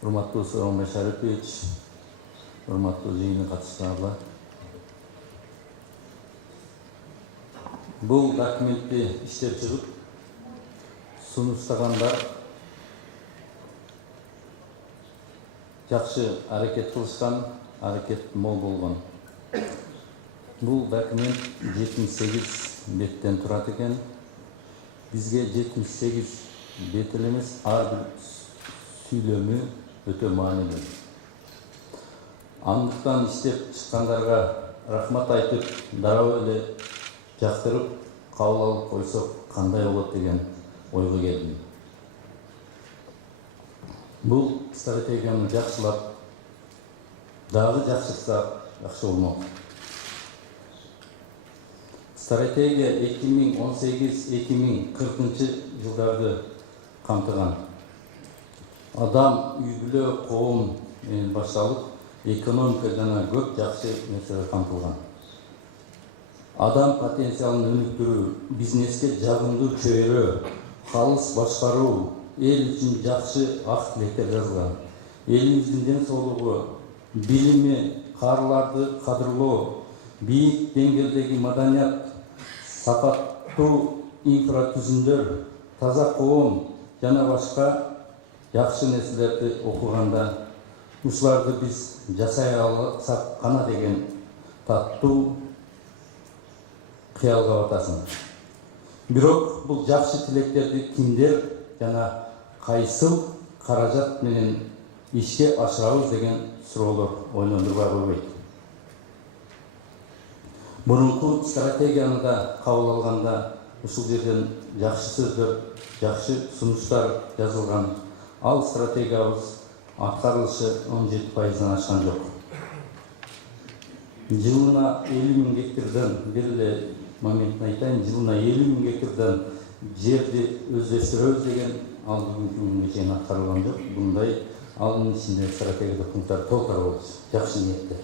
Урматтуу Сооронбай Шарипович, урматтуу жыйынга катышкандар. Бул документти иштеп чыгып сунуштагандар жакшы аракет кылышкан, аракет мол болгон. Бул документ 78 беттен турат экен. Бизге 78 бет эмес, ар бир сүйлөмү өтө маанилүү. Андыктан иштеп чыккандарга рахмат айтып, дароо эле жактырып кабыл алып койсок кандай болот деген ойго келдим. Бул стратегияны жакшылап, дагы жакшыртсак жакшы болмок. Стратегия 2018-2040 жылдарды камтыган. Адам, үй-бүлө, коом менен башталып, экономика жана көп жакшы нерселер камтылган. Адам потенциалын өнүктүрүү, бизнеске жагымдуу чөйрө, калыс башкаруу, эл үчүн жакшы ак тилектер жазылган. Элибиздин ден соолугу, билими, каарыларды кадырлоо, бийик деңгээлдеги маданият, сапаттуу инфратүзүмдөр, таза коом жана башка жакшы нерселерди окуганда ушуларды биз жасай алсак гана деген таттуу кыялга батасың. Бирок бул жакшы тилектерди кимдер жана кайсыл каражат менен ишке ашырабыз деген суроолор ойлондурбай койбойт. Мурунку стратегияны да кабыл алганда ушул жерден жакшы сөздөр, жакшы сунуштар жазылган. Ал стратегиябыз аткарылышы 17%-дан ашкан жок. Жылына 50.000 гектардан, бир эле моментин айтайын, жылына 50.000 гектардан жерди өздөштүрөбүз деген ал бүгүнкү күнгө чейин аткарылган жок. Мындай алынын ичинде стратегияда пункттар толтурабыз, жакшы ниеттер.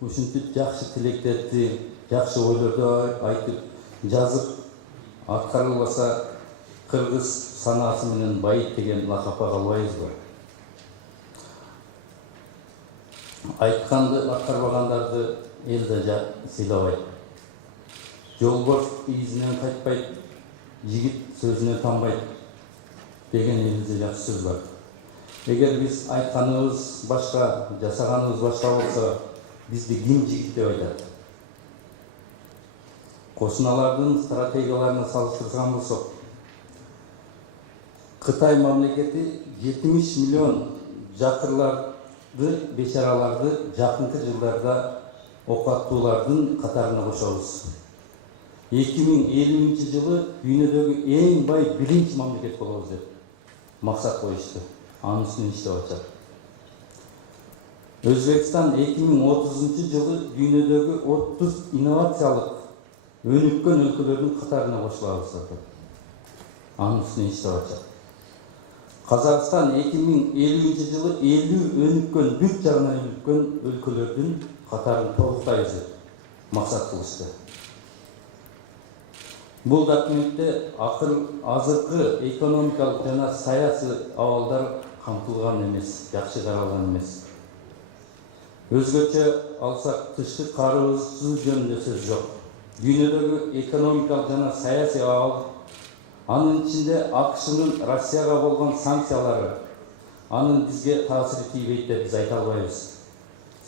Ушинтип жакшы тилектерди, жакшы ойлорду айтып, жазып, аткарылбаса кыргыз санаасы менен байыт деген лакапка калбайбызбы? Айтканды аткарбагандарды эл да сыйлабайт. Жолбош изинен кайтпайт, жигит сөзүнө танбайт деген элибизде жакшы сөз бар. Эгер биз айтканыбыз башка, жасаганыбыз башка болсо, бизди ким жигит деп айтат? Кошуналардын стратегияларына салыштырган болсок, Кытай мамлекети 70 миллион жакырларды, бечараларды жакынкы жылдарда окуттуулардын катарына кошобуз. 2050 жылы дүйнөдөгү эң бай биринчи мамлекет болобуз деп максат коюшту. Анын үстүнөн иштеп атышат. Өзбекстан 2030 жылы дүйнөдөгү 30 инновациялык өнүккөн өлкөлөрдүн катарына кошулабыз деп. Анын үстүнөн иштеп атышат. Казакстан 2050 жылы 50 өнүккөн, бүт жагынан өнүккөн өлкөлөрдүн катарын толуктайбыз деп максат кылышты. Бул документте азыркы экономикалык жана саясий абалдар камтылган эмес, жакшы каралган эмес. Өзгөчө алсак, тышкы карызыбыз жөнүндө сөз жок. Дүйнөдөгү экономикалык жана саясий абал, анын ичинде АКШнын Россияга болгон санкциялары, анын бизге таасири тийбейт деп биз айта албайбыз.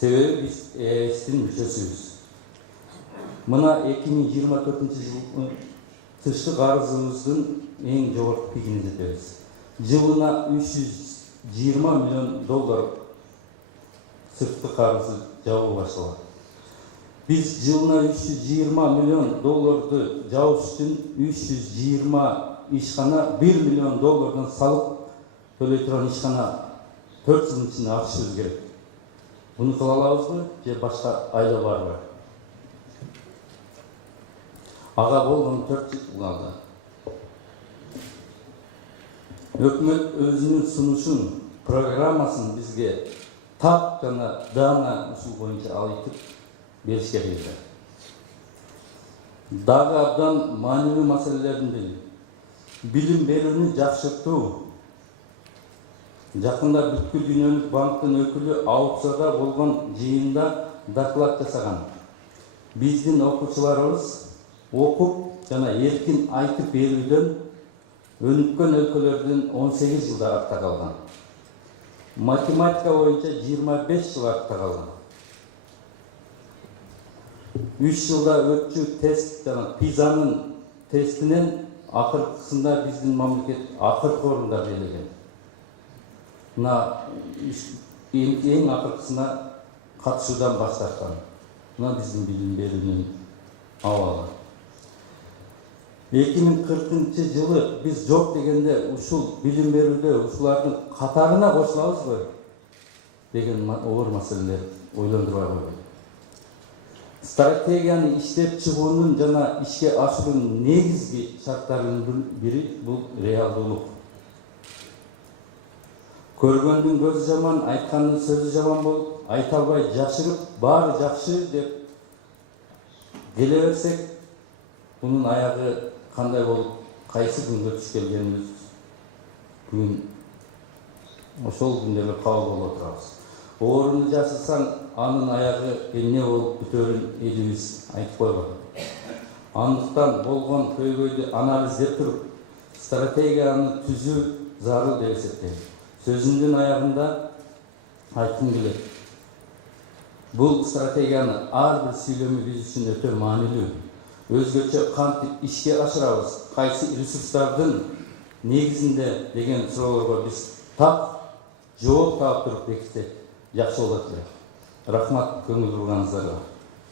Себеби биз ЕСтин мүчөсүбүз. Мына 2024 жылы тышкы карызыбыздын эң жогорку пигине жетебиз. Жылына $320 миллион сырткы карызы жабуу башталат. Биз жылына $320 миллион жабыш үчүн 320 ишкана $1 миллион салык төлөй турган ишкана 4 жылдын ичинде ачышыбыз керек. Буну кыла алабызбы же башка айла барбы? Ага болгон 4 жыл калды. Өкмөт өзүнүн сунушун, программасын бизге так жана даана ушул боюнча айтып беришке кирди. Дагы абдан маанилүү маселелердин бири билим берүүнү жакшыртуу. Жакында Бүткүл Дүйнөлүк банктын өкүлү Ауксада болгон жыйында доклад жасаган. Биздин окуучуларыбыз окуп жана эркин айтып берүүдөн өнүккөн өлкөлөрдүн 18 жылда артта калган. Математика боюнча 25 жыл артта калган. 3 жылда өтчү тест жана пизанын тестинен акыркысында биздин мамлекет акыркы орундарда элеген. Мына эң акыркысына катышуудан баш тарткан. Мына биздин билим берүүнүн абалы. 2040 жылы биз жок дегенде ушул билим берүүдө ушулардын катарына кошулабызбы деген оор маселелер ойлондурбай койбойт. Стратегияны иштеп чыгуунун жана ишке ашыруунун негизги шарттарынын бири бул реалдуулук. Көргөндүн көзү жаман, айткандын сөзү жаман болуп, айта албай жашырып, баары жакшы деп келе берсек, бунун аягы кандай болуп, кайсы күнгө түш келгенибиз бүгүн ошол күндө эле кабыл боло турабыз. Ооруну жасырсаң, анын аягы эмне болуп бүтөөрүн элибиз айтып койгон. Андыктан болгон көйгөйдү анализдеп туруп, стратегияны түзүү зарыл деп эсептейм. Сөзүмдүн аягында айткым келет. Бул стратегияны ар бир сүйлөмү биз үчүн өтө маанилүү. Өзгөчө кантип ишке ашырабыз, кайсы ресурстардын негизинде деген суроолорго биз так жооп таап туруп бекитсек жакшы болот эле. Рахмат көңүл бурганыңыздарга.